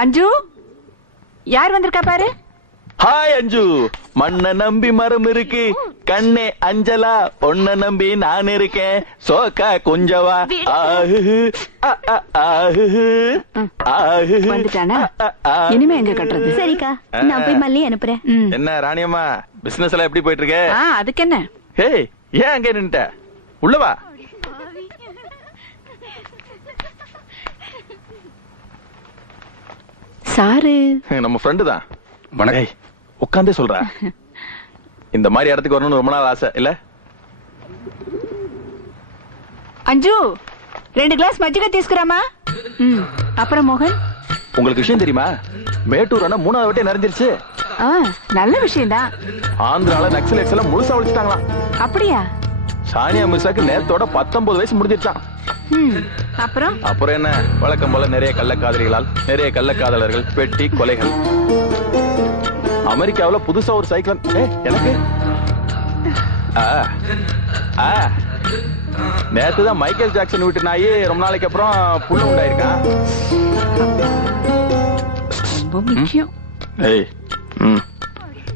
அஞ்சு, யார் வந்திருக்கா பாரு. ஹாய் அஞ்சு. மண்ண நம்பி மரம் இருக்கு, கண்ணே அஞ்சலா, பொண்ண நம்பி நான் இருக்கேன், சோக்கா கொஞ்சவா. வந்துட்டானா? இனிமே எங்க கட்டுறது? சரிக்கா, நான் போய் மல்லி அனுப்புறேன். என்ன ராணியம்மா, பிசினஸ் எல்லாம் எப்படி போயிட்டு இருக்கு? அதுக்கு என்ன? ஏய், ஏன் அங்க நின்னுட்ட? உள்ளவா. சாரு நம்ம ஃப்ரெண்டு தான். வணக்கம். உட்காந்தே சொல்ற. இந்த மாதிரி இடத்துக்கு வரணும்னு ரொம்ப நாள் ஆசை இல்ல? அஞ்சு, 2 கிளாஸ் மజ్జిగ తీసుకురాமா. அப்புறம் மோகன், உங்களுக்கு விஷயம் தெரியுமா? மேட்டூர் அணை 3வது வட்டே நிறைஞ்சிருச்சு. நல்ல விஷயம் தான். ஆந்திரால நக்சலைட்ஸ் எல்லாம் முழுசா ஒழிச்சிட்டாங்களாம். அப்படியா? சானியா மிர்சாக்கு நேரத்தோட 19 வயசு முடிஞ்சிருச்சான். அப்புறம் என்ன, வழக்கம் போல நிறைய கள்ளக்காதலிகளால் நிறைய கள்ளக்காதலர்கள், பெட்டி கொலைகள். அமெரிக்காவுல புதுசா ஒரு சைக்கிள் எனக்கு நேத்துதான் மைக்கேல் ஜாக்சன் வீட்டு நாயி ரொம்ப நாளைக்கு அப்புறம் புள்ள உண்டாயிருக்கான். முக்கியம்.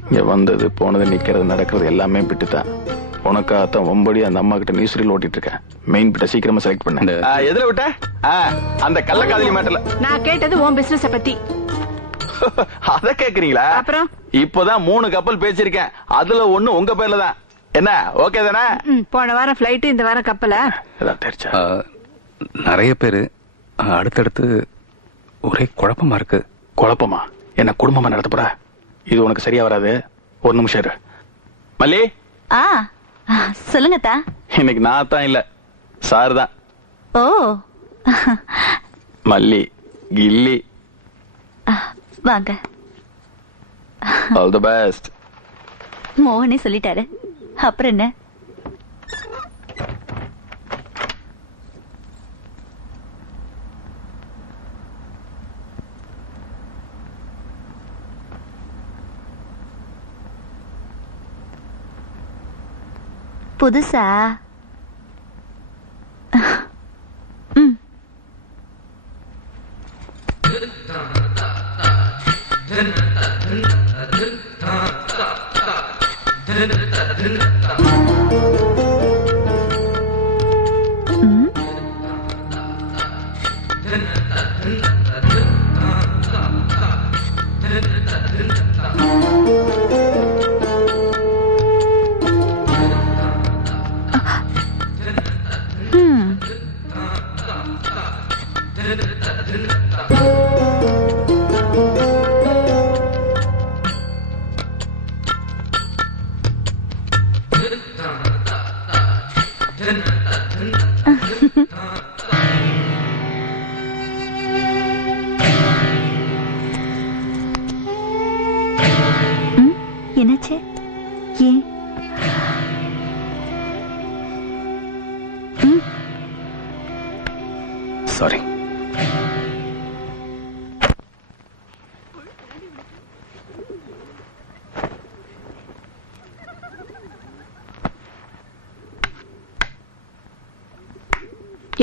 இங்க வந்தது போனது நிக்கிறது நடக்கிறது எல்லாமே பிட்டுதான். உனக்காகத்தான் ஒம்படி அந்த அம்மா கிட்ட நியூஸ் ரீல் ஓட்டிட்டு இருக்கேன். மெயின் பிட்ட சீக்கிரமா செலக்ட் பண்ண. எதுல விட்ட? அந்த கள்ளக்காதலி மேட்டர்ல. நான் கேட்டது உன் பிசினஸ் பத்தி. அத கேக்குறீங்களா? அப்புறம் இப்பதான் 3 கப்பல் பேசிருக்கேன். அதுல ஒண்ணு உங்க பேர்ல தான். என்ன ஓகே தானே? போன வாரம் பிளைட், இந்த வாரம் கப்பல. நிறைய பேரு அடுத்தடுத்து ஒரே குழப்பமா இருக்கு. குழப்பமா? என்ன குடும்பமா நடத்த போற? இது உனக்கு சரியா வராது. ஒரு நிமிஷம் இரு. மல்லி. சொல்லுங்க தா. இன்னைக்கு நான் தான் இல்ல, சார் தான். ஓ. மல்லி கில்லி வாங்க. All the best. மோகனே சொல்லிட்டாரு, அப்புறம் என்ன? புதுசா? என்னாச்சு? ஏன்? சாரி.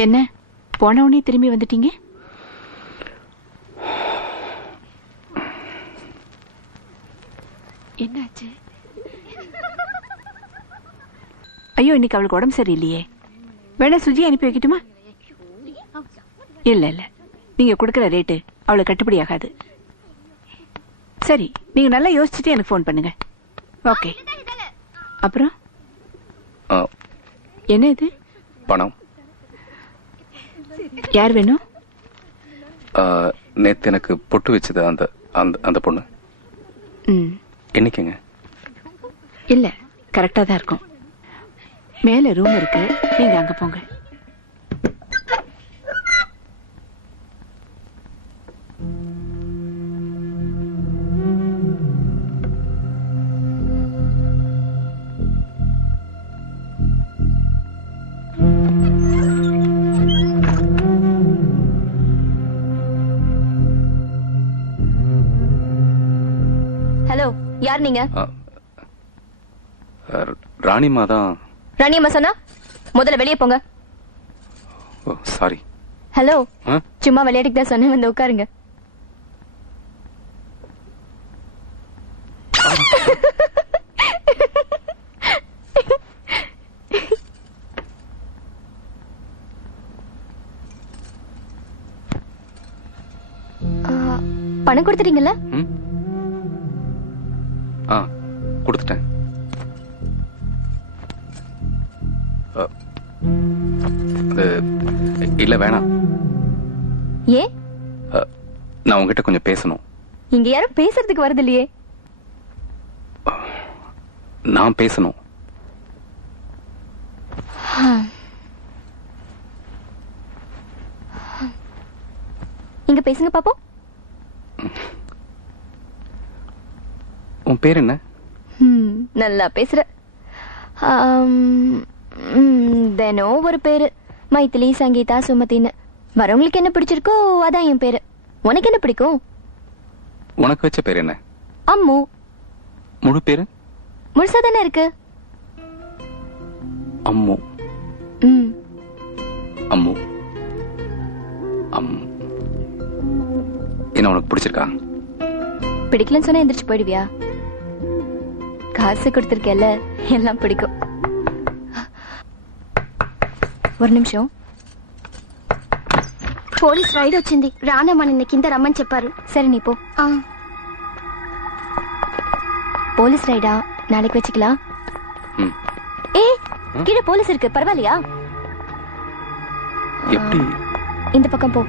என்ன போன உடனே திரும்பி வந்துட்டீங்க? என்னாச்சு? ஐயோ, இன்னைக்கு அவளுக்கு உடம்பு சரியில்லையே. வேணா சுஜி அனுப்பி வைக்கட்டுமா? இல்ல இல்ல, நீங்க கொடுக்கற ரேட்டு அவளுக்கு கட்டுப்படி ஆகாது. சரி, நீங்க நல்லா யோசிச்சுட்டு எனக்கு போன் பண்ணுங்க. ஓகே. அப்புறம் என்ன இது? பணம். யார் வேணும்? நேத்து எனக்கு பொட்டு வச்சது அந்த அந்த பொண்ணு. என்னைக்குங்க? இல்ல, கரெக்டா தான் இருக்கும். மேல ரூம் இருக்கு, நீங்க அங்க போங்க. ஹலோ, யார் நீங்க? ராணிமா தான். ராணியம்மா சொன்னா முதல்ல வெளியே போங்க. சாரி. ஹலோ, சும்மா விளையாட்டுக்கு தான் சொன்னேன், வந்து உட்காருங்க. பணம் கொடுத்துட்டீங்கல்ல? ம்? ஆ கொடுத்துட்டேன். அது இல்ல வேணாம். ஏன்? நான் உங்ககிட்ட கொஞ்சம் பேசணும். இங்க யாரும் பேசுறதுக்கு வரது இல்லையே. நான் பேசணும். இங்க பேசுங்க பாப்போம். உன் பேர் என்ன? நல்லா பேசுற. தினம் ஒரு பேரு. மைத்திலி, சங்கீதா, சுமதின்னு. வரவங்களுக்கு என்ன பிடிச்சிருக்கோ அதான் என் பேரு. உனக்கு என்ன பிடிக்கும்? உனக்கு வச்ச பேர் என்ன? அம்மு. முழு பேரு? முழுசா தானே இருக்கு. அம்மு. ம். அம்மு. என்ன உனக்கு பிடிச்சிருக்கா? பிடிக்கலன்னு சொன்னா எந்திரிச்சு போயிடுவியா? காசு கொடுத்திருக்கேல்ல, எல்லாம் பிடிக்கும். ஒரு నిమిషం. పోలీస్ రైడ్ వచ్చింది. రానే మన నిన్న కింద రమ్మని చెప్పారు. சரி நீ போ. போலீஸ் ரைடா? நாளைக்கு வச்சுக்கலாம். ம். ஏ, கீழே போலீஸ் இருக்கு, பரவாயில்லையா? எப்படி? இந்த பக்கம் போ.